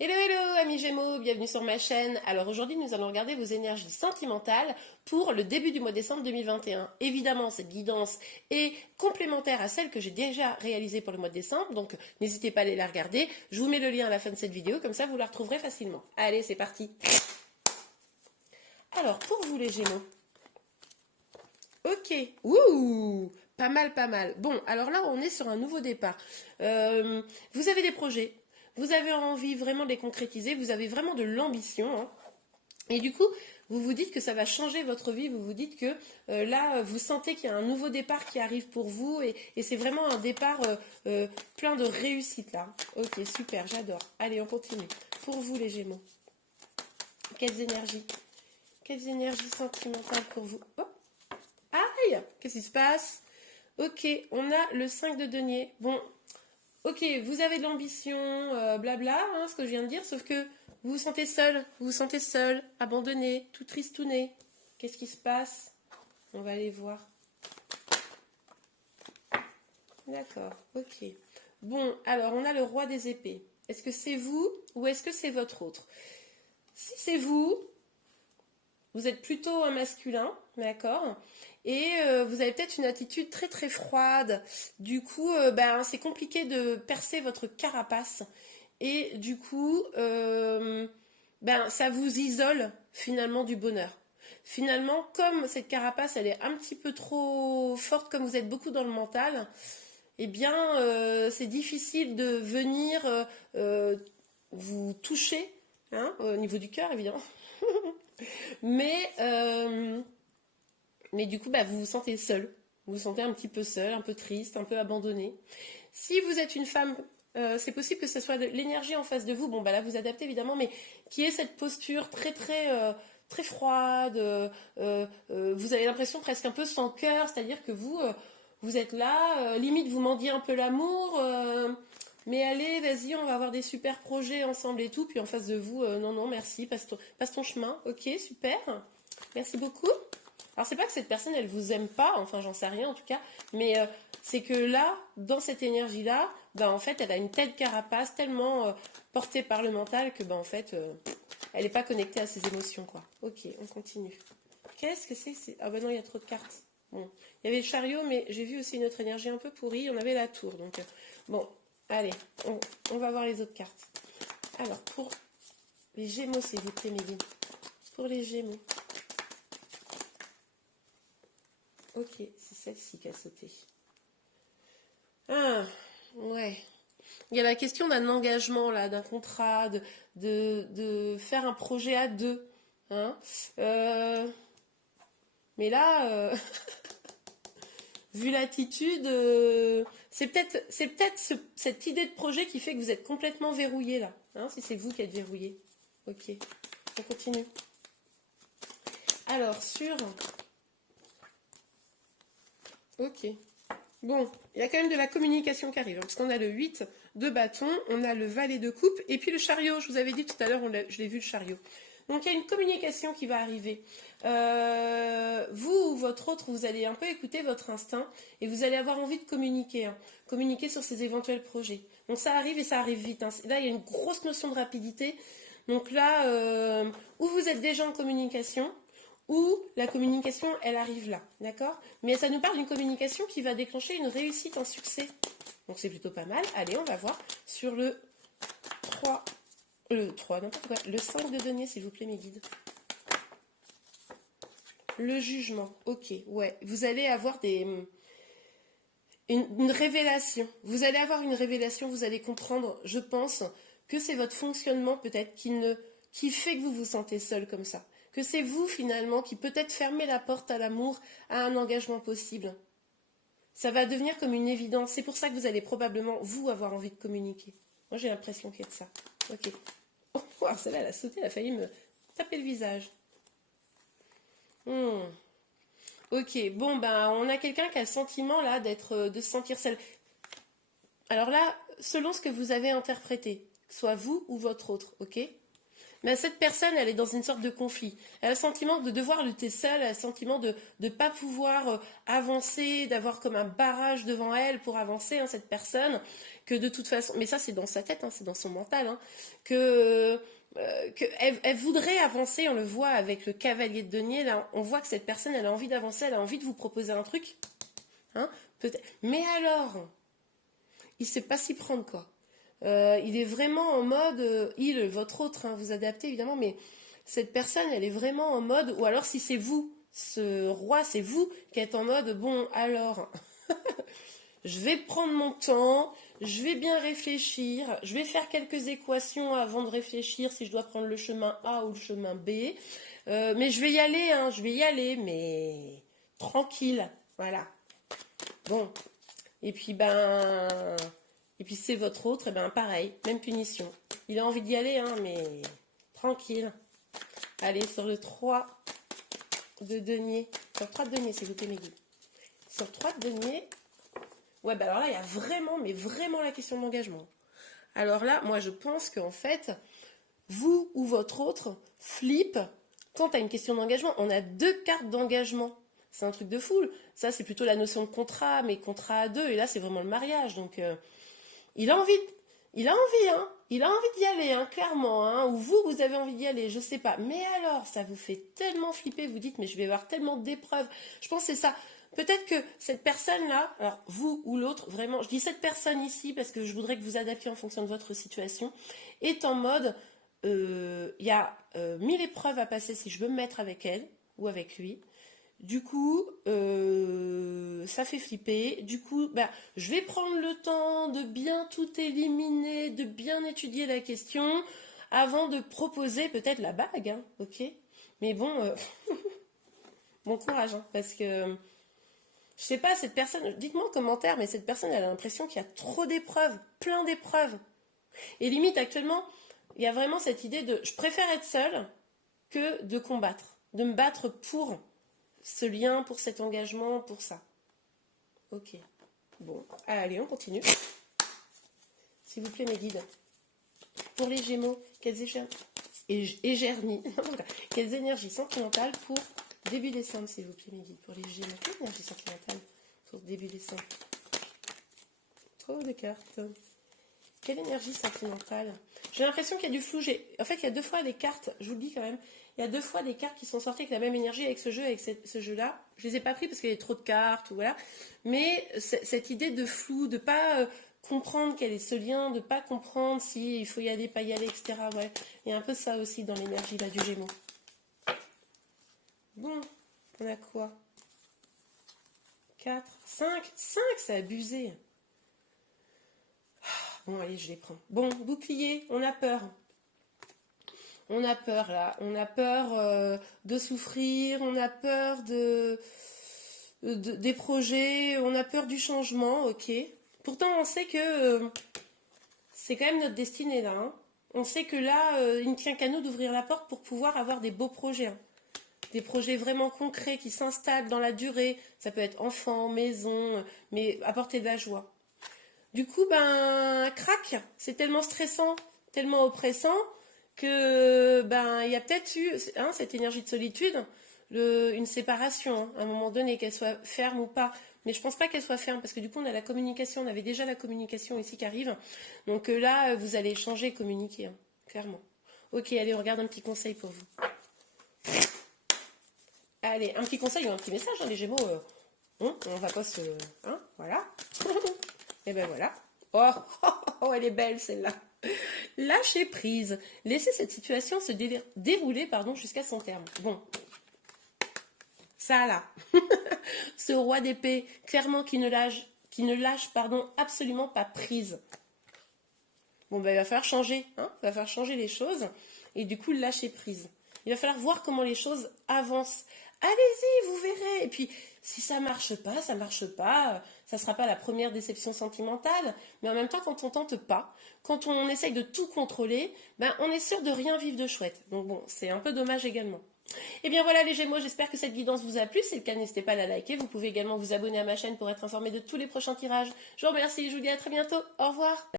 Hello hello amis Gémeaux, bienvenue sur ma chaîne. Alors aujourd'hui nous allons regarder vos énergies sentimentales pour le début du mois de décembre 2021. Évidemment cette guidance est complémentaire à celle que j'ai déjà réalisée pour le mois de décembre, donc n'hésitez pas à aller la regarder. Je vous mets le lien à la fin de cette vidéo, comme ça vous la retrouverez facilement. Allez c'est parti. Alors pour vous les Gémeaux. Ok, ouh, pas mal, pas mal. Bon, alors là, on est sur un nouveau départ. Vous avez des projets, vous avez envie vraiment de les concrétiser, vous avez vraiment de l'ambition, hein. Et du coup, vous vous dites que ça va changer votre vie, vous vous dites que là, vous sentez qu'il y a un nouveau départ qui arrive pour vous, et c'est vraiment un départ plein de réussite là. Ok, super, j'adore. Allez, on continue. Pour vous les Gémeaux, quelles énergies? Quelles énergies sentimentales pour vous? Oh, aïe, qu'est-ce qui se passe? Ok, on a le 5 de denier. Bon, ok, vous avez de l'ambition, blabla, hein, ce que je viens de dire, sauf que vous vous sentez seul, abandonné, tout tristouné. Qu'est-ce qui se passe? On va aller voir. D'accord, ok. Bon, alors on a le roi des épées. Est-ce que c'est vous ou est-ce que c'est votre autre? Si c'est vous, vous êtes plutôt un masculin, d'accord? Et vous avez peut-être une attitude très très froide. Du coup, c'est compliqué de percer votre carapace. Et du coup, ça vous isole finalement du bonheur. Finalement, comme cette carapace, elle est un petit peu trop forte, comme vous êtes beaucoup dans le mental, eh bien, c'est difficile de venir vous toucher, hein, au niveau du cœur, évidemment. Mais, euh, mais du coup, vous vous sentez seul. Vous vous sentez un petit peu seul, un peu triste, un peu abandonné. Si vous êtes une femme, c'est possible que ce soit l'énergie en face de vous. Bon, là, vous adaptez évidemment, mais qui est cette posture très, très, très froide. Vous avez l'impression presque un peu sans cœur, c'est-à-dire que vous êtes là, limite, vous mendiez un peu l'amour. Mais allez, vas-y, on va avoir des super projets ensemble et tout. Puis en face de vous, non, non, merci, passe ton chemin. Ok, super. Merci beaucoup. Alors, c'est pas que cette personne, elle vous aime pas, enfin, j'en sais rien en tout cas, mais c'est que là, dans cette énergie-là, en fait, elle a une telle carapace tellement portée par le mental que, en fait, elle n'est pas connectée à ses émotions, quoi. Ok, on continue. Qu'est-ce que c'est? Ah, non, il y a trop de cartes. Bon, il y avait le chariot, mais j'ai vu aussi une autre énergie un peu pourrie. On avait la tour, donc, bon, allez, on va voir les autres cartes. Alors, pour les Gémeaux, s'il vous plaît, Méline. Pour les Gémeaux. Ok, c'est celle-ci qui a sauté. Ah, ouais. Il y a la question d'un engagement, là, d'un contrat, de faire un projet à deux, hein. Mais là, vu l'attitude, c'est peut-être cette idée de projet qui fait que vous êtes complètement verrouillé, là, hein, si c'est vous qui êtes verrouillé. Ok, on continue. Alors, Ok. Bon, il y a quand même de la communication qui arrive, hein, parce qu'on a le 8 de bâton, on a le valet de coupe, et puis le chariot. Je vous avais dit tout à l'heure, je l'ai vu le chariot. Donc il y a une communication qui va arriver. Vous ou votre autre, vous allez un peu écouter votre instinct, et vous allez avoir envie de communiquer, hein, communiquer sur ces éventuels projets. Donc ça arrive et ça arrive vite, hein. Là, il y a une grosse notion de rapidité. Donc là, où vous êtes déjà en communication, où la communication, elle arrive là, d'accord? Mais ça nous parle d'une communication qui va déclencher une réussite, un succès. Donc c'est plutôt pas mal. Allez, on va voir sur le 3, n'importe quoi, le 5 de denier, s'il vous plaît, mes guides. Le jugement, ok, ouais. Vous allez avoir une révélation. Vous allez avoir une révélation, vous allez comprendre, je pense, que c'est votre fonctionnement peut-être qui fait que vous vous sentez seul comme ça. Que c'est vous finalement qui peut-être fermez la porte à l'amour, à un engagement possible. Ça va devenir comme une évidence. C'est pour ça que vous allez probablement, vous, avoir envie de communiquer. Moi, j'ai l'impression qu'il y a de ça. Ok. Oh, wow, celle-là, elle a sauté, elle a failli me taper le visage. Ok, bon, on a quelqu'un qui a le sentiment, là, de se sentir seul. Alors là, selon ce que vous avez interprété, soit vous ou votre autre, ok? Mais cette personne, elle est dans une sorte de conflit. Elle a le sentiment de devoir lutter seule, elle a le sentiment de ne pas pouvoir avancer, d'avoir comme un barrage devant elle pour avancer, hein, cette personne, que de toute façon, mais ça c'est dans sa tête, hein, c'est dans son mental, hein, elle voudrait avancer, on le voit avec le cavalier de denier, là, on voit que cette personne, elle a envie d'avancer, elle a envie de vous proposer un truc, hein, peut-être. Mais alors, il ne sait pas s'y prendre, quoi. Il est vraiment en mode, votre autre, hein, vous adaptez évidemment, mais cette personne, elle est vraiment en mode, ou alors si c'est vous, ce roi, c'est vous qui êtes en mode, bon, alors, je vais prendre mon temps, je vais bien réfléchir, je vais faire quelques équations avant de réfléchir si je dois prendre le chemin A ou le chemin B, mais je vais y aller, hein, je vais y aller, mais tranquille, voilà. Bon, et puis c'est votre autre, et ben pareil, même punition. Il a envie d'y aller, hein, mais tranquille. Allez, sur le 3 de denier. Sur le 3 de denier, s'il vous plaît, mes guides. Sur le 3 de denier, ouais, bah alors là, il y a vraiment, mais vraiment la question d'engagement. Alors là, moi, je pense qu'en fait, vous ou votre autre flippe quand à une question d'engagement. On a 2 cartes d'engagement. C'est un truc de fou. Ça, c'est plutôt la notion de contrat, mais contrat à 2. Et là, c'est vraiment le mariage. Donc, il a envie, hein. Il a envie d'y aller, hein, clairement. Hein. Ou vous avez envie d'y aller, je sais pas. Mais alors, ça vous fait tellement flipper. Vous dites, mais je vais avoir tellement d'épreuves. Je pense que c'est ça. Peut-être que cette personne-là, alors vous ou l'autre, vraiment, je dis cette personne ici parce que je voudrais que vous adaptiez en fonction de votre situation, est en mode, il y a 1000 épreuves à passer si je veux me mettre avec elle ou avec lui. Du coup, ça fait flipper. Du coup, je vais prendre le temps de bien tout éliminer, de bien étudier la question avant de proposer peut-être la bague, hein, ok. Mais bon, bon courage, hein, parce que je sais pas, cette personne, dites-moi en commentaire, mais cette personne, elle a l'impression qu'il y a trop d'épreuves, plein d'épreuves. Et limite, actuellement, il y a vraiment cette idée de, je préfère être seule que de combattre, de me battre pour ce lien, pour cet engagement, pour ça. Ok. Bon, allez, on continue. S'il vous plaît, mes guides. Pour les Gémeaux, quelles énergies sentimentales pour début décembre, s'il vous plaît, mes guides. Pour les Gémeaux, quelle énergie sentimentale pour début décembre? Trop de cartes. Quelle énergie sentimentale? J'ai l'impression qu'il y a du flou. En fait, il y a 2 fois des cartes, je vous le dis quand même, il y a 2 fois des cartes qui sont sorties avec la même énergie avec ce jeu, avec ce jeu-là. Je les ai pas pris parce qu'il y avait trop de cartes, ou voilà. Mais cette idée de flou, de pas comprendre quel est ce lien, de pas comprendre s'il faut y aller, pas y aller, etc. Ouais. Il y a un peu ça aussi dans l'énergie là du Gémeaux. Bon, on a quoi? 4, 5, c'est abusé. Bon, allez, je les prends. Bon, bouclier, on a peur. On a peur, là. On a peur de souffrir, on a peur des projets, on a peur du changement, ok. Pourtant, on sait que c'est quand même notre destinée, là. Hein. On sait que là, il ne tient qu'à nous d'ouvrir la porte pour pouvoir avoir des beaux projets. Hein. Des projets vraiment concrets qui s'installent dans la durée. Ça peut être enfant, maison, mais apporter de la joie. Du coup, crac, c'est tellement stressant, tellement oppressant que il y a peut-être eu cette énergie de solitude, une séparation, hein, à un moment donné, qu'elle soit ferme ou pas. Mais je pense pas qu'elle soit ferme, parce que du coup, on a la communication, on avait déjà la communication ici qui arrive. Donc là, vous allez échanger, communiquer, hein, clairement. Ok, allez, on regarde un petit conseil pour vous. Allez, un petit conseil ou un petit message, hein, les Gémeaux. On va pas se... Hein, voilà. Et ben voilà. Oh, elle est belle celle-là. Lâchez prise. Laissez cette situation se dérouler jusqu'à son terme. Bon. Ça là. Ce roi d'épée, clairement qui ne lâche absolument pas prise. Bon, il va falloir changer. Hein, il va falloir changer les choses. Et du coup, lâcher prise. Il va falloir voir comment les choses avancent. Allez-y, vous verrez. Et puis, si ça marche pas, ça marche pas. Ça sera pas la première déception sentimentale. Mais en même temps, quand on tente pas, quand on essaye de tout contrôler, on est sûr de rien vivre de chouette. Donc bon, c'est un peu dommage également. Et bien voilà les Gémeaux, j'espère que cette guidance vous a plu. Si c'est le cas, n'hésitez pas à la liker. Vous pouvez également vous abonner à ma chaîne pour être informé de tous les prochains tirages. Je vous remercie, je vous dis à très bientôt. Au revoir.